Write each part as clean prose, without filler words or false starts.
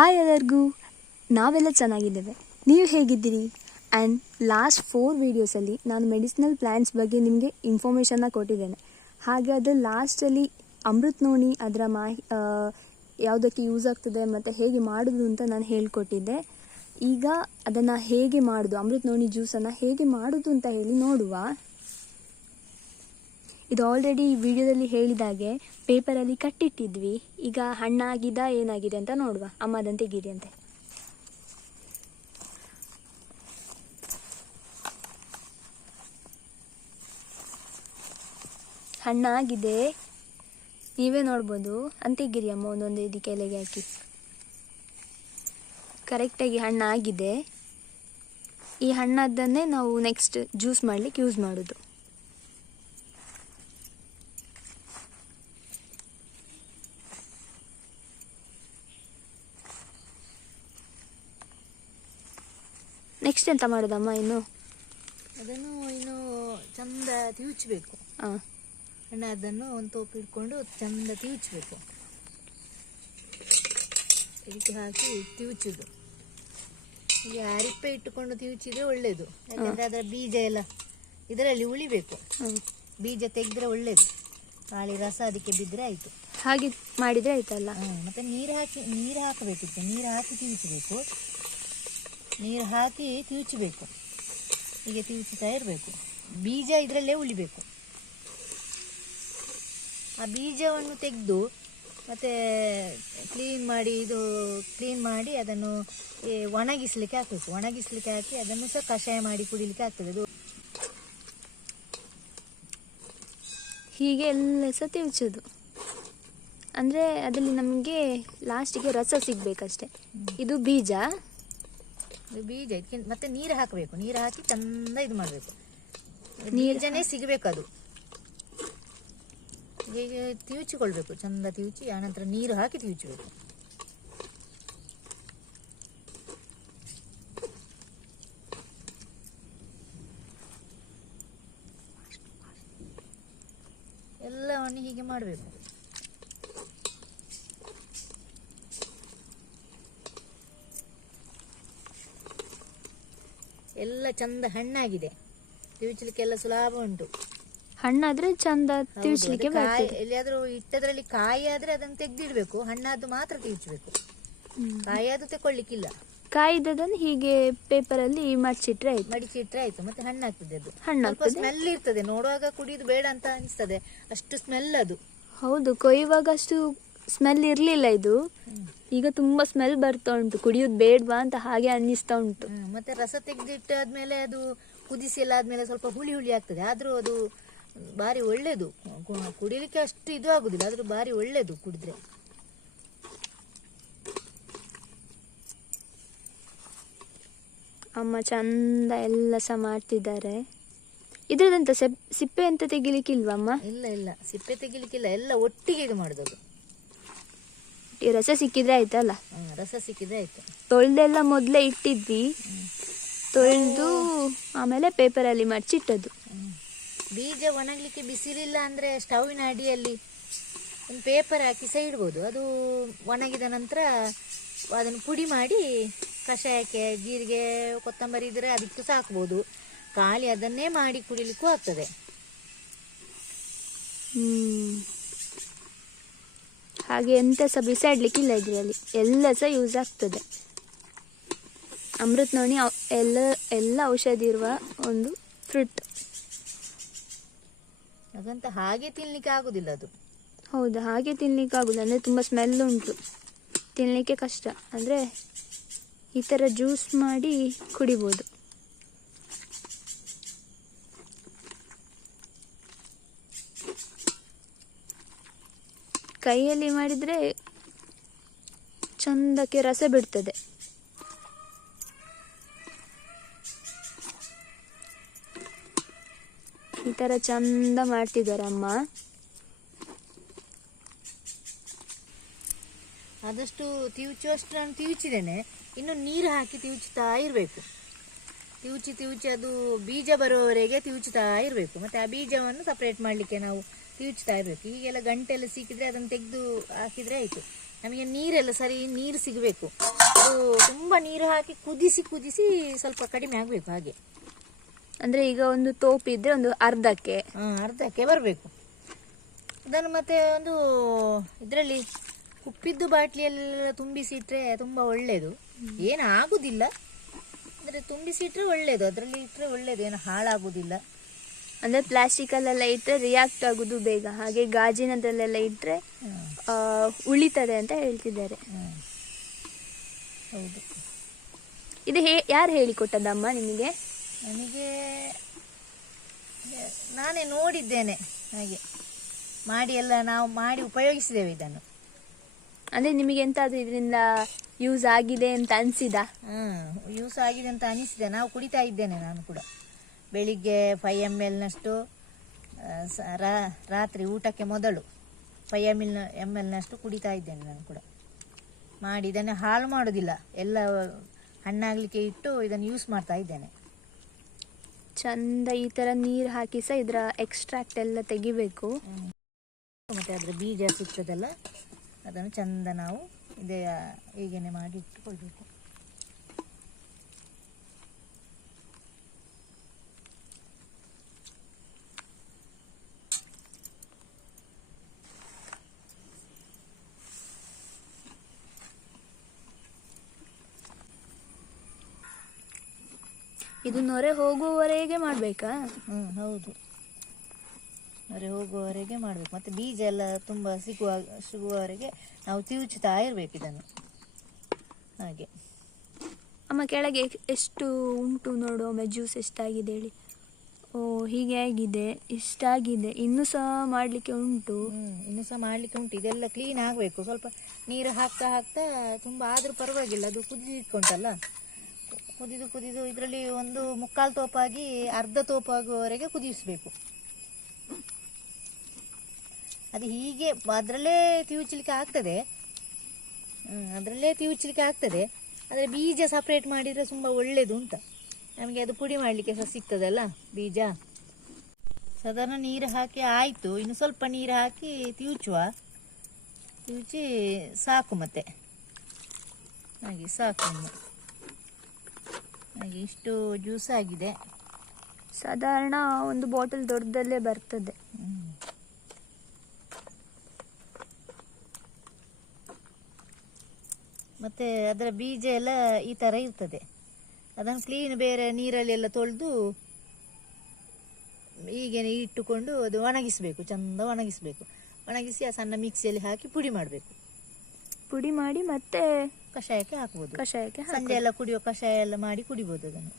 Hi ಎಲ್ಲರಿಗೂ, ನಾವೆಲ್ಲ ಚೆನ್ನಾಗಿದ್ದೇವೆ. ನೀವು ಹೇಗಿದ್ದೀರಿ? ಆ್ಯಂಡ್ ಲಾಸ್ಟ್ 4 ವೀಡಿಯೋಸಲ್ಲಿ ನಾನು ಮೆಡಿಸಿನಲ್ ಪ್ಲ್ಯಾಂಟ್ಸ್ ಬಗ್ಗೆ ನಿಮಗೆ ಇನ್ಫಾರ್ಮೇಷನ್ನ ಕೊಟ್ಟಿದ್ದೇನೆ. ಹಾಗೆ ಅದು ಲಾಸ್ಟಲ್ಲಿ ಅಮೃತ್ ನೋಣಿ ಅದರ ಯಾವುದಕ್ಕೆ ಯೂಸ್ ಆಗ್ತದೆ ಮತ್ತು ಹೇಗೆ ಮಾಡೋದು ಅಂತ ನಾನು ಹೇಳಿಕೊಟ್ಟಿದ್ದೆ. ಈಗ ಅದನ್ನು ಹೇಗೆ ಮಾಡೋದು, ಅಮೃತ್ ನೋಣಿ ಜ್ಯೂಸನ್ನು ಹೇಗೆ ಮಾಡೋದು ಅಂತ ಹೇಳಿ ನೋಡುವ. ಇದು ಆಲ್ರೆಡಿ ಈ ವಿಡಿಯೋದಲ್ಲಿ ಹೇಳಿದಾಗೆ ಪೇಪರಲ್ಲಿ ಕಟ್ಟಿಟ್ಟಿದ್ವಿ. ಈಗ ಹಣ್ಣಾಗಿದ ಏನಾಗಿದೆ ಅಂತ ನೋಡುವ. ಅಮ್ಮ ಅದನ್ನು ತೆಗೀರಿ ಅಂತೆ. ಹಣ್ಣಾಗಿದೆ, ನೀವೇ ನೋಡ್ಬೋದು. ಅಂತೆಗಿರಿ ಅಮ್ಮ, ಒಂದೊಂದು ಇದಕ್ಕೆ ಎಲೆಗೆ ಹಾಕಿ. ಕರೆಕ್ಟಾಗಿ ಹಣ್ಣಾಗಿದೆ. ಈ ಹಣ್ಣಾದನ್ನೇ ನಾವು ನೆಕ್ಸ್ಟ್ ಜ್ಯೂಸ್ ಮಾಡಲಿಕ್ಕೆ ಯೂಸ್ ಮಾಡೋದು. ನೆಕ್ಸ್ಟ್ ಎಂತ ಮಾಡೋದಮ್ಮ? ಅದನ್ನು ಇನ್ನು ಚಂದ ತಿವುಚಬೇಕು. ಹಣ್ಣು ಅದನ್ನು ಒಂದು ತೋಪು ಇಟ್ಕೊಂಡು ಚಂದ ತಿವುಚಬೇಕು. ಇದಕ್ಕೆ ಹಾಕಿ ತಿವುಚುದು. ಈಗ ಅರಿಪ್ಪೆ ಇಟ್ಟುಕೊಂಡು ತಿವುಚಿದ್ರೆ ಒಳ್ಳೇದು. ಯಾಕಂದ್ರೆ ಅದರ ಬೀಜ ಎಲ್ಲ ಇದರಲ್ಲಿ ಉಳಿಬೇಕು. ಬೀಜ ತೆಗೆದ್ರೆ ಒಳ್ಳೇದು. ಖಾಲಿ ರಸ ಅದಕ್ಕೆ ಬಿದ್ದರೆ ಆಯ್ತು. ಹಾಗೆ ಮಾಡಿದ್ರೆ ಆಯ್ತಲ್ಲ. ಮತ್ತೆ ನೀರು ಹಾಕಬೇಕಿತ್ತು. ನೀರು ಹಾಕಿ ತಿವುಚಬೇಕು. ನೀರು ಹಾಕಿ ತಿವುಚಬೇಕು. ಹೀಗೆ ತಿವುಚುತ್ತಾ ಇರಬೇಕು. ಬೀಜ ಇದರಲ್ಲೇ ಉಳಿಬೇಕು. ಆ ಬೀಜವನ್ನು ತೆಗೆದು ಮತ್ತೆ ಕ್ಲೀನ್ ಮಾಡಿ ಅದನ್ನು ಒಣಗಿಸ್ಲಿಕ್ಕೆ ಹಾಕಬೇಕು. ಒಣಗಿಸ್ಲಿಕ್ಕೆ ಹಾಕಿ ಅದನ್ನು ಸಹ ಕಷಾಯ ಮಾಡಿ ಕುಡಿಲಿಕ್ಕೆ ಆಗ್ತದೆ. ಅದು ಹೀಗೆ ಎಲ್ಲ ಸಹ ತಿವುಚೋದು. ಅಂದರೆ ಅದರಲ್ಲಿ ನಮಗೆ ಲಾಸ್ಟಿಗೆ ರಸ ಸಿಗಬೇಕಷ್ಟೆ. ಇದು ಬೀಜ. ಇದಕ್ಕೆ ಮತ್ತೆ ನೀರು ಹಾಕಬೇಕು. ನೀರು ಹಾಕಿ ಚಂದ ಇದು ಮಾಡಬೇಕು. ಬೀಜನೇ ಸಿಗಬೇಕು. ಅದು ಹೀಗೆ ತಿವುಚಿಕೊಳ್ಬೇಕು. ಚಂದ ತಿವುಚಿ ಆನಂತರ ನೀರು ಹಾಕಿ ತಿವುಚಬೇಕು. ಎಲ್ಲವನ್ನು ಹೀಗೆ ಮಾಡಬೇಕು. ಎಲ್ಲ ಚಂದ ಹಣ್ಣಾಗಿದೆ. ತಿವುಚಲಿಕ್ಕೆ ಎಲ್ಲ ಸುಲಭ ಉಂಟು. ಹಣ್ಣಾದ್ರೆ ಚಂದ ತಿವುಚಲಿಕ್ಕೆ ಬರ್ತದೆ. ಎಲ್ಲಿಯಾದ್ರೂ ಇಟ್ಟದ್ರಲ್ಲಿ ಕಾಯಿ ಆದ್ರೆ ಅದನ್ನು ತೆಗ್ದಿಡ್ಬೇಕು. ಹಣ್ಣಾದ್ದು ಮಾತ್ರ ತಿವುಚಬೇಕು. ಕಾಯಾದು ತಕೊಳ್ಳಿಕ್ಕಿಲ್ಲ. ಕಾಯಿದದನ್ನು ಹೀಗೆ ಪೇಪರಲ್ಲಿ ಮಡಿಚಿಟ್ರೆ ಆಯ್ತು. ಮತ್ತೆ ಹಣ್ಣಾಗ್ತದೆ. ಅದು ಹಣ್ಣಾಗ್ತದೆ. ಸ್ಮೆಲ್ ಇರ್ತದೆ. ನೋಡುವಾಗ ಕುಡಿಯುದು ಬೇಡ ಅಂತ ಅನಿಸ್ತದೆ. ಅಷ್ಟು ಸ್ಮೆಲ್ ಅದು. ಹೌದು, ಕೊಯ್ಯುವಾಗ ಅಷ್ಟು ಸ್ಮೆಲ್ ಇರ್ಲಿಲ್ಲ. ಇದು ಈಗ ತುಂಬಾ ಸ್ಮೆಲ್ ಬರ್ತಾ ಉಂಟು. ಕುಡಿಯೋದು ಬೇಡವಾ ಅಂತ ಹಾಗೆ ಅನ್ನಿಸ್ತಾ ಉಂಟು. ಮತ್ತೆ ರಸ ತೆಗೆದಿಟ್ಟಾದ್ಮೇಲೆ ಅದು ಕುದಿಸಿ ಎಲ್ಲ ಆದ್ಮೇಲೆ ಸ್ವಲ್ಪ ಹುಳಿ ಹುಳಿ ಆಗ್ತದೆ. ಆದ್ರೂ ಅದು ಬಾರಿ ಒಳ್ಳೇದು. ಕುಡಿಲಿಕ್ಕೆ ಅಷ್ಟು ಇದು ಆಗುದಿಲ್ಲ, ಆದ್ರೂ ಬಾರಿ ಒಳ್ಳೇದು ಕುಡಿದ್ರೆ. ಅಮ್ಮ ಚಂದ ಎಲ್ಲ ಸಹ ಮಾಡ್ತಿದ್ದಾರೆ. ಇದ್ರದಂತ ಸಿಪ್ಪೆ ಅಂತ ತೆಗಿಲಿಕ್ಕಿಲ್ವಮ್ಮ? ಇಲ್ಲ, ಸಿಪ್ಪೆ ತೆಗಿಲಿಕ್ಕಿಲ್ಲ. ಎಲ್ಲ ಒಟ್ಟಿಗೆ ಇದು ಮಾಡುದು. ರಸ ಸಿಕ್ಕಿದ್ರೆ ಆಯ್ತಲ್ಲ. ರಸ ಸಿಕ್ಕಿದ್ರೆ ಆಯ್ತು. ತೊಳೆದೆಲ್ಲ ಮೊದಲೇ ಇಟ್ಟಿದ್ವಿ. ತೊಳೆದು ಆಮೇಲೆ ಪೇಪರಲ್ಲಿ ಮಡಿಚಿಟ್ಟದ್ದು. ಬೀಜ ಒಣಗಲಿಕ್ಕೆ ಬಿಸಿಲಿಲ್ಲ ಅಂದ್ರೆ ಸ್ಟವ್ವಿನ ಅಡಿಯಲ್ಲಿ ಒಂದು ಪೇಪರ್ ಹಾಕಿ ಸಹ ಇಡ್ಬೋದು. ಅದು ಒಣಗಿದ ನಂತರ ಅದನ್ನು ಪುಡಿ ಮಾಡಿ ಕಷಾಯಕ್ಕೆ ಜೀರಿಗೆ ಕೊತ್ತಂಬರಿ ಇದ್ರೆ ಅದಕ್ಕೂ ಸಹ ಹಾಕ್ಬೋದು. ಖಾಲಿ ಅದನ್ನೇ ಮಾಡಿ ಕುಡಿಲಿಕ್ಕೂ ಆಗ್ತದೆ. ಹಾಗೆ ಎಂತ ಸಹ ಬಿಸಾಡ್ಲಿಕ್ಕಿಲ್ಲ. ಇದರಲ್ಲಿ ಎಲ್ಲ ಸಹ ಯೂಸ್ ಆಗ್ತದೆ. ಅಮೃತ್ ನೋಣಿ ಎಲ್ಲ ಔಷಧಿ ಇರುವ ಒಂದು ಫ್ರೂಟ್. ಹಾಗಂತ ಹಾಗೆ ತಿನ್ಲಿಕ್ಕೆ ಆಗುದಿಲ್ಲ ಅದು. ಹೌದು, ಹಾಗೆ ತಿನ್ಲಿಕ್ಕೆ ಆಗುದಿಲ್ಲ. ಅಂದರೆ ತುಂಬ ಸ್ಮೆಲ್ ಉಂಟು, ತಿನ್ನಲಿಕ್ಕೆ ಕಷ್ಟ. ಅಂದರೆ ಈ ಥರ ಜ್ಯೂಸ್ ಮಾಡಿ ಕುಡಿಬೋದು. ಕೈಯಲ್ಲಿ ಮಾಡಿದರೆ ಚಂದಕ್ಕೆ ರಸ ಬಿಡ್ತದೆ. ಈ ಥರ ಚಂದ ಮಾಡ್ತಿದ್ದಾರೆ ಅಮ್ಮ. ಆದಷ್ಟು ತಿವುಚುವಷ್ಟು ನಾನು ತಿವುಚಿದ್ದೇನೆ. ಇನ್ನು ನೀರು ಹಾಕಿ ತಿವುಚುತ್ತಾ ಇರಬೇಕು. ತಿವುಚಿ ಅದು ಬೀಜ ಬರುವವರೆಗೆ ತಿವುಚುತ್ತಾ ಇರಬೇಕು. ಮತ್ತೆ ಆ ಬೀಜವನ್ನು ಸಪರೇಟ್ ಮಾಡಲಿಕ್ಕೆ ನಾವು ತಿವುಚ್ತಾ ಇರಬೇಕು. ಹೀಗೆಲ್ಲ ಗಂಟೆಲ್ಲ ಸಿಕ್ಕಿದ್ರೆ ಅದನ್ನು ತೆಗೆದು ಹಾಕಿದ್ರೆ ಆಯಿತು. ನಮಗೆ ನೀರೆಲ್ಲ ಸರಿ ನೀರು ಸಿಗಬೇಕು. ಅದು ತುಂಬ ನೀರು ಹಾಕಿ ಕುದಿಸಿ ಕುದಿಸಿ ಸ್ವಲ್ಪ ಕಡಿಮೆ ಆಗಬೇಕು ಹಾಗೆ. ಅಂದರೆ ಈಗ ಒಂದು ತೋಪು ಇದ್ದರೆ ಒಂದು ಅರ್ಧಕ್ಕೆ ಅರ್ಧಕ್ಕೆ ಬರಬೇಕು. ಅದನ್ನು ಮತ್ತೆ ಒಂದು ಇದರಲ್ಲಿ ಕುಪ್ಪಿದ್ದು ಬಾಟ್ಲಿಯಲ್ಲೆಲ್ಲ ತುಂಬಿಸಿಟ್ರೆ ತುಂಬ ಒಳ್ಳೆಯದು. ಏನು ಆಗುದಿಲ್ಲ ಅಂದರೆ ತುಂಬಿಸಿಟ್ರೆ ಒಳ್ಳೆಯದು, ಅದರಲ್ಲಿ ಇಟ್ಟರೆ ಒಳ್ಳೆಯದು, ಏನು ಹಾಳಾಗುವುದಿಲ್ಲ. ಅಂದರೆ ಪ್ಲಾಸ್ಟಿಕಲ್ಲೆಲ್ಲ ಇಟ್ಟರೆ ರಿಯಾಕ್ಟ್ ಆಗೋದು ಬೇಗ, ಹಾಗೆ ಗಾಜಿನದಲ್ಲೆಲ್ಲ ಇಟ್ಟರೆ ಉಳಿತದೆ ಅಂತ ಹೇಳ್ತಿದ್ದಾರೆ. ಹೌದು. ಇದು ಯಾರು ಹೇಳಿಕೊಟ್ಟದಮ್ಮ ನಿಮಗೆ? ನನಗೆ ನಾನೇ ನೋಡಿದ್ದೇನೆ ಹಾಗೆ ಮಾಡಿ ಎಲ್ಲ ನಾವು ಮಾಡಿ ಉಪಯೋಗಿಸಿದ್ದೇವೆ ಇದನ್ನು. ಅಂದರೆ ನಿಮಗೆ ಎಂತಾದರೂ ಇದರಿಂದ ಯೂಸ್ ಆಗಿದೆ ಅಂತ ಅನಿಸಿದಾ? ಯೂಸ್ ಆಗಿದೆ ಅಂತ ಅನಿಸಿದೆ. ನಾವು ಕುಡಿತಾ ಇದ್ದೇನೆ ನಾನು ಕೂಡ. ಬೆಳಿಗ್ಗೆ 5 ml ರಾತ್ರಿ ಊಟಕ್ಕೆ ಮೊದಲು 5 ml ಕುಡಿತಾ ಇದ್ದೇನೆ ನಾನು ಕೂಡ. ಮಾಡಿ ಇದನ್ನು ಹಾಳು ಮಾಡೋದಿಲ್ಲ, ಎಲ್ಲ ಹಣ್ಣಾಗಲಿಕ್ಕೆ ಇಟ್ಟು ಇದನ್ನು ಯೂಸ್ ಮಾಡ್ತಾ ಇದ್ದೇನೆ. ಚಂದ ಈ ಥರ ನೀರು ಹಾಕಿ ಸಹ ಇದರ ಎಕ್ಸ್ಟ್ರಾಕ್ಟ್ ಎಲ್ಲ ತೆಗಿಬೇಕು. ಮತ್ತು ಅದರ ಬೀಜ ಸಿಗ್ತದಲ್ಲ ಅದನ್ನು ಚಂದ ನಾವು ಹೀಗೇನೆ ಮಾಡಿ ಇಟ್ಟುಕೊಳ್ಬೇಕು. ಇದು ನೊರೆ ಹೋಗುವವರೆಗೆ ಮಾಡಬೇಕಾ? ಹೌದು, ನೊರೆ ಹೋಗುವವರೆಗೆ ಮಾಡಬೇಕು. ಮತ್ತು ಬೀಜ ಎಲ್ಲ ತುಂಬ ಸಿಗುವವರೆಗೆ ನಾವು ತಿರುಚುತ್ತಾ ಇರಬೇಕು ಇದನ್ನು ಹಾಗೆ. ಅಮ್ಮ ಕೆಳಗೆ ಎಷ್ಟು ಉಂಟು ನೋಡು, ಒಮ್ಮೆ ಜ್ಯೂಸ್ ಎಷ್ಟಾಗಿದೆ ಹೇಳಿ. ಓ ಹೀಗೆ ಆಗಿದೆ, ಇಷ್ಟಾಗಿದೆ, ಇನ್ನೂ ಸಹ ಮಾಡಲಿಕ್ಕೆ ಉಂಟು. ಇನ್ನೂ ಸಹ ಮಾಡಲಿಕ್ಕೆ ಉಂಟು. ಇದೆಲ್ಲ ಕ್ಲೀನ್ ಆಗಬೇಕು. ಸ್ವಲ್ಪ ನೀರು ಹಾಕ್ತಾ ಹಾಕ್ತಾ ತುಂಬ ಆದರೂ ಪರವಾಗಿಲ್ಲ, ಅದು ಕುದಿದಿಟ್ಕೊಂಟಲ್ಲ, ಕುದಿದು ಇದರಲ್ಲಿ ಒಂದು 3/4 ತೋಪಾಗಿ ಅರ್ಧ ತೋಪಾಗುವವರೆಗೆ ಕುದಿಸಬೇಕು. ಅದು ಹೀಗೆ ಅದರಲ್ಲೇ ತಿವುಚಲಿಕ್ಕೆ ಆಗ್ತದೆ, ಆದರೆ ಬೀಜ ಸಪ್ರೇಟ್ ಮಾಡಿದರೆ ತುಂಬ ಒಳ್ಳೆಯದು ಅಂತ. ನಮಗೆ ಅದು ಪುಡಿ ಮಾಡಲಿಕ್ಕೆ ಸಹ ಸಿಗ್ತದಲ್ಲ ಬೀಜ. ಸಾಧಾರಣ ನೀರು ಹಾಕಿ ಆಯಿತು, ಇನ್ನು ಸ್ವಲ್ಪ ನೀರು ಹಾಕಿ ತಿವುಚಿ ಸಾಕು. ಮತ್ತೆ ಹಾಗೆ ಸಾಕು. ಹಾಗೆ ಇಷ್ಟು ಜ್ಯೂಸ್ ಆಗಿದೆ. ಸಾಧಾರಣ ಒಂದು ಬಾಟಲ್ ದೊಡ್ಡದಲ್ಲೇ ಬರ್ತದೆ. ಮತ್ತು ಅದರ ಬೀಜ ಎಲ್ಲ ಈ ಥರ ಇರ್ತದೆ. ಅದನ್ನು ಕ್ಲೀನ್ ಬೇರೆ ನೀರಲ್ಲಿ ಎಲ್ಲ ತೊಳೆದು ಹೀಗೆ ಇಟ್ಟುಕೊಂಡು ಅದು ಒಣಗಿಸಬೇಕು, ಚಂದ ಒಣಗಿಸಬೇಕು. ಒಣಗಿಸಿ ಆ ಸಣ್ಣ ಮಿಕ್ಸಿಯಲ್ಲಿ ಹಾಕಿ ಪುಡಿ ಮಾಡಬೇಕು. ಪುಡಿ ಮಾಡಿ ಮತ್ತೆ ಕಷಾಯಕ್ಕೆ ಹಾಕ್ಬೋದು. ಕಷಾಯಕ್ಕೆ ಸಂಜೆ ಎಲ್ಲ ಕುಡಿಯೋ ಕಷಾಯ ಎಲ್ಲ ಮಾಡಿ ಕುಡಿಬೋದು ಅದನ್ನು.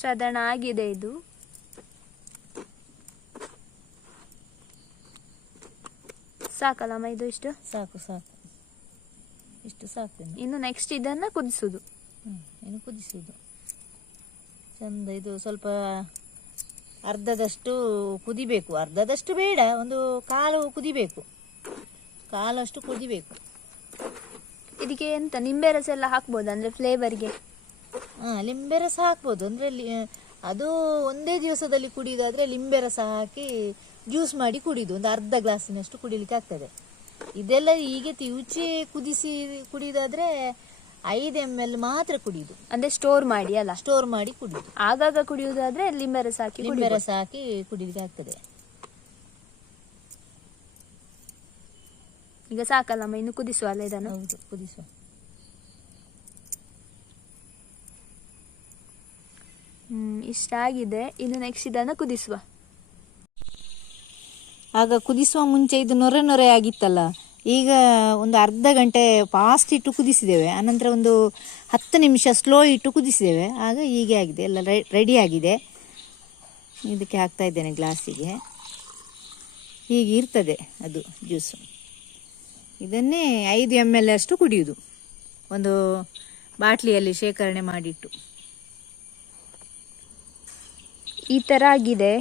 ಸಾಧಾರಣ ಆಗಿದೆ ಇದು. ಸಾಕಲ್ಲಮ್ಮ ಇದು? ಇಷ್ಟು ಸಾಕು, ಇಷ್ಟು ಸಾಕು. ಇನ್ನು ನೆಕ್ಸ್ಟ್ ಇದನ್ನು ಕುದಿಸುದು. ಇನ್ನು ಕುದಿಸುವುದು ಚಂದ. ಇದು ಸ್ವಲ್ಪ ಅರ್ಧದಷ್ಟು ಕುದಿಬೇಕು, ಅರ್ಧದಷ್ಟು ಬೇಡ, ಒಂದು ಕಾಲು ಕುದಿಬೇಕು, ಕಾಲಷ್ಟು ಕುದಿಬೇಕು. ಇದಕ್ಕೆ ಎಂತ ನಿಂಬೆ ರಸ ಎಲ್ಲ ಹಾಕ್ಬೋದು ಅಂದರೆ ಫ್ಲೇವರ್ಗೆ? ಲಿಂಬೆ ರಸ ಹಾಕ್ಬೋದು. ಅಂದರೆ ಅದು ಒಂದೇ ದಿವಸದಲ್ಲಿ ಕುಡಿಯೋದಾದರೆ ಲಿಂಬೆ ರಸ ಹಾಕಿ ಜ್ಯೂಸ್ ಮಾಡಿ ಕುಡಿದು ಒಂದು ಅರ್ಧ ಗ್ಲಾಸಿನಷ್ಟು ಕುಡಿಲಿಕ್ಕೆ ಆಗ್ತದೆ. ಇದೆಲ್ಲ ಹೀಗೆ ತಿವುಚಿ ಕುದಿಸಿ ಕುಡಿಯೋದಾದರೆ 5 ml ಮಾತ್ರ ಕುಡಿಯುದು. ಅಂದರೆ ಸ್ಟೋರ್ ಮಾಡಿ ಅಲ್ಲ? ಸ್ಟೋರ್ ಮಾಡಿ ಕುಡಿಯುದು. ಆಗಾಗ ಕುಡಿಯುವುದಾದ್ರೆ ಲಿಂಬೆ ರಸ ಹಾಕಿ ಕುಡಿಲಿಕ್ಕೆ ಆಗ್ತದೆ. ಈಗ ಸಾಕಲ್ಲಮ್ಮ, ಇನ್ನು ಕುದಿಸುವ ಅಲ್ಲ ಇದನ್ನು? ಹೌದು, ಕುದಿಸುವ. ಇಷ್ಟಾಗಿದೆ. ಇನ್ನು ನೆಕ್ಸ್ಟ್ ಇದನ್ನು ಕುದಿಸುವ. ಆಗ ಕುದಿಸುವ ಮುಂಚೆ ಇದು ನೊರೆ ಆಗಿತ್ತಲ್ಲ, ಈಗ ಒಂದು ಅರ್ಧ ಗಂಟೆ ಫಾಸ್ಟ್ ಇಟ್ಟು ಕುದಿಸಿದ್ದೇವೆ. ಆನಂತರ ಒಂದು 10 ನಿಮಿಷ ಸ್ಲೋ ಇಟ್ಟು ಕುದಿಸಿದ್ದೇವೆ. ಆಗ ಹೀಗೆ ಆಗಿದೆ, ಎಲ್ಲ ರೆಡಿ ಆಗಿದೆ. ಇದಕ್ಕೆ ಹಾಕ್ತಾ ಇದ್ದೇನೆ ಗ್ಲಾಸಿಗೆ. ಹೀಗೆ ಇರ್ತದೆ ಅದು ಜ್ಯೂಸು. ಇದನ್ನೇ 5 ml ಅಷ್ಟು ಕುಡಿಯುವುದು, ಒಂದು ಬಾಟ್ಲಿಯಲ್ಲಿ ಶೇಖರಣೆ ಮಾಡಿಟ್ಟು. ಈ ಥರ ಆಗಿದೆ.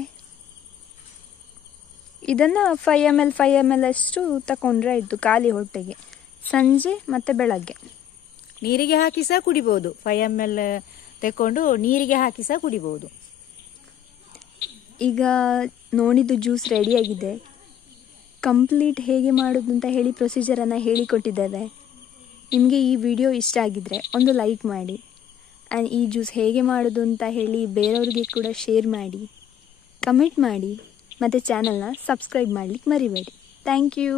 ಇದನ್ನು 5 ml ಅಷ್ಟು ತಗೊಂಡ್ರೆ ಆಯಿತು ಖಾಲಿ ಹೊಟ್ಟೆಗೆ, ಸಂಜೆ ಮತ್ತು ಬೆಳಗ್ಗೆ. ನೀರಿಗೆ ಹಾಕಿ ಸಹ ಕುಡಿಬೋದು. 5 ml ತಗೊಂಡು ನೀರಿಗೆ ಹಾಕಿ ಸಹ ಕುಡಿಬೋದು. ಈಗ ನೋಡಿದ್ದು ಜ್ಯೂಸ್ ರೆಡಿಯಾಗಿದೆ. ಕಂಪ್ಲೀಟ್ ಹೇಗೆ ಮಾಡೋದು ಅಂತ ಹೇಳಿ ಪ್ರೊಸೀಜರನ್ನು ಹೇಳಿಕೊಟ್ಟಿದ್ದೇವೆ. ನಿಮಗೆ ಈ ವಿಡಿಯೋ ಇಷ್ಟ ಆಗಿದ್ದರೆ ಒಂದು ಲೈಕ್ ಮಾಡಿ ಆ್ಯಂಡ್ ಈ ಜ್ಯೂಸ್ ಹೇಗೆ ಮಾಡೋದು ಅಂತ ಹೇಳಿ ಬೇರೆಯವ್ರಿಗೆ ಕೂಡ ಶೇರ್ ಮಾಡಿ, ಕಮೆಂಟ್ ಮಾಡಿ ಮತ್ತು ಚಾನಲ್ನ ಸಬ್ಸ್ಕ್ರೈಬ್ ಮಾಡಲಿಕ್ಕೆ ಮರಿಬೇಡಿ. Thank you.